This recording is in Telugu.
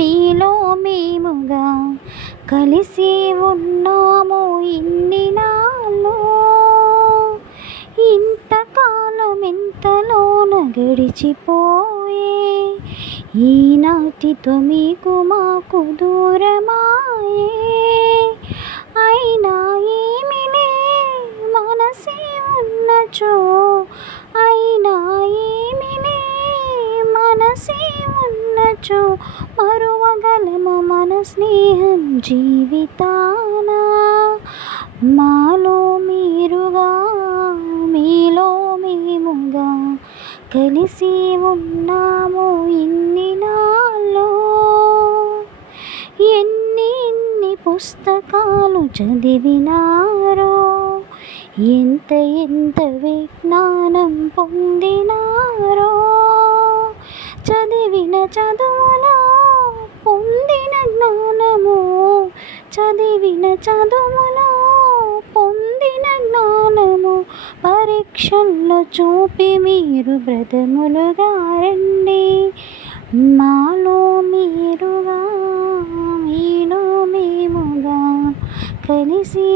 మీలో మేముగా కలిసి ఉన్నాము ఇన్ని నాళ్ళు. ఇంతకాలం ఎంతలోన గడిచిపోయే, ఈనాటితో మీకు మాకు దూరమాయే. అయినా ఏమిలే మనసే ఉన్నచో, అయినా ఏమిలే మనసే ఉన్నచో, మరువగలము మన స్నేహం జీవితాన. మాలో మీరుగా మీలో మేముగా కలిసి ఉన్నాము ఇన్ని నాళ్ళు. ఎన్ని పుస్తకాలు చదివినారో, ఎంత విజ్ఞానం పొందినారో. చదివిన చదువులో పొందిన జ్ఞానము, చదివిన చదువులో పొందిన జ్ఞానము పరీక్షల్లో చూపి మీరు బ్రతములుగా రండి. మాలో మీరుగా మీలో మేముగా కలిసి